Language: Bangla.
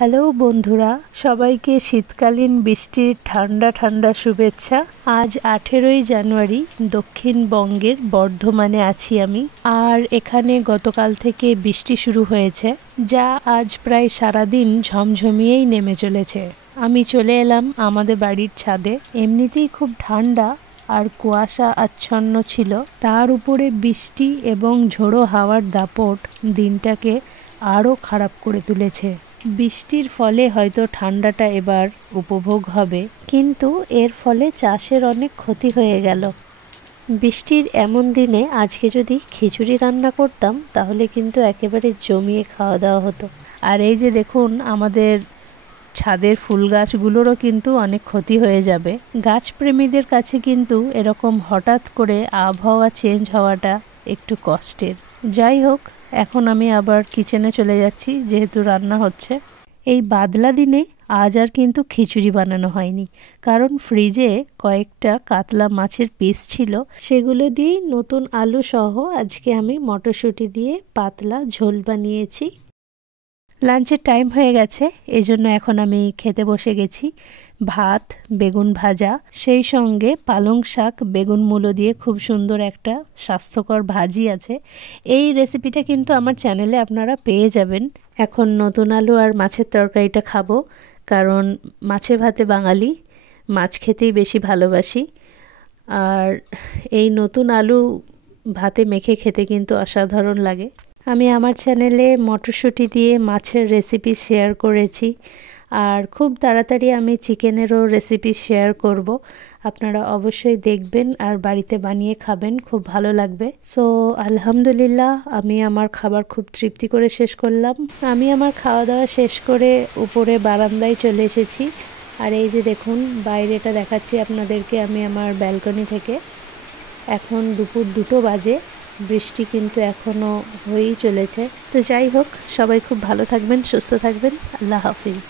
হ্যালো বন্ধুরা, সবাইকে শীতকালীন বৃষ্টির ঠান্ডা ঠান্ডা শুভেচ্ছা। আজ 18ই জানুয়ারি, দক্ষিণবঙ্গের বর্ধমানে আছি আমি। আর এখানে গতকাল থেকে বৃষ্টি শুরু হয়েছে, যা আজ প্রায় সারাদিন ঝমঝমিয়েই নেমে চলেছে। আমি চলে এলাম আমাদের বাড়ির ছাদে। এমনিতেই খুব ঠান্ডা আর কুয়াশা আচ্ছন্ন ছিল, তার উপরে বৃষ্টি এবং ঝোড়ো হাওয়ার দাপট দিনটাকে আরও খারাপ করে তুলেছে। বৃষ্টির ফলে হয়তো ঠান্ডাটা এবার উপভোগ হবে, কিন্তু এর ফলে চাষের অনেক ক্ষতি হয়ে গেল। বৃষ্টির এমন দিনে আজকে যদি খিচুড়ি রান্না করতাম তাহলে কিন্তু একেবারে জমিয়ে খাওয়া দাওয়া হতো। আর এই যে দেখুন, আমাদের ছাদের ফুল গাছগুলোরও কিন্তু অনেক ক্ষতি হয়ে যাবে। গাছপ্রেমীদের কাছে কিন্তু এরকম হঠাৎ করে আবহাওয়া চেঞ্জ হওয়াটা একটু কষ্টের। যাই হোক, এখন আমি আবার কিচেনে চলে যাচ্ছি, যেহেতু রান্না হচ্ছে। এই বাদলা দিনে আজ আর কিন্তু খিচুড়ি বানানো হয়নি, কারণ ফ্রিজে কয়েকটা কাতলা মাছের পিস ছিল, সেগুলো দিয়েই নতুন আলু সহ আজকে আমি মটরশুঁটি দিয়ে পাতলা ঝোল বানিয়েছি। লাঞ্চের টাইম হয়ে গেছে, এজন্য এখন আমি খেতে বসে গেছি। ভাত, বেগুন ভাজা, সেই সঙ্গে পালং শাক বেগুন মূলো দিয়ে খুব সুন্দর একটা স্বাস্থ্যকর ভাজি আছে। এই রেসিপিটা কিন্তু আমার চ্যানেলে আপনারা পেয়ে যাবেন। এখন নতুন আলু আর মাছের তরকারিটা খাবো, কারণ মাছে ভাতে বাঙালি, মাছ খেতেই বেশি ভালোবাসি। আর এই নতুন আলু ভাতে মেখে খেতে কিন্তু অসাধারণ লাগে। আমি আমার চ্যানেলে মটরশুঁটি দিয়ে মাছের রেসিপি শেয়ার করেছি, আর খুব তাড়াতাড়ি আমি চিকেনেরও রেসিপি শেয়ার করব। আপনারা অবশ্যই দেখবেন আর বাড়িতে বানিয়ে খাবেন, খুব ভালো লাগবে। সো আলহামদুলিল্লাহ, আমি আমার খাবার খুব তৃপ্তি করে শেষ করলাম। আমি আমার খাওয়া দাওয়া শেষ করে উপরে বারান্দায় চলে এসেছি। আর এই যে দেখুন, বাইরেটা দেখাচ্ছি আপনাদেরকে আমি আমার ব্যালকনি থেকে। এখন দুপুর 2টো বাজে, বৃষ্টি কিন্তু এখনও হয়েই চলেছে। তো যাই হোক, সবাই খুব ভালো থাকবেন, সুস্থ থাকবেন। আল্লাহ হাফিজ।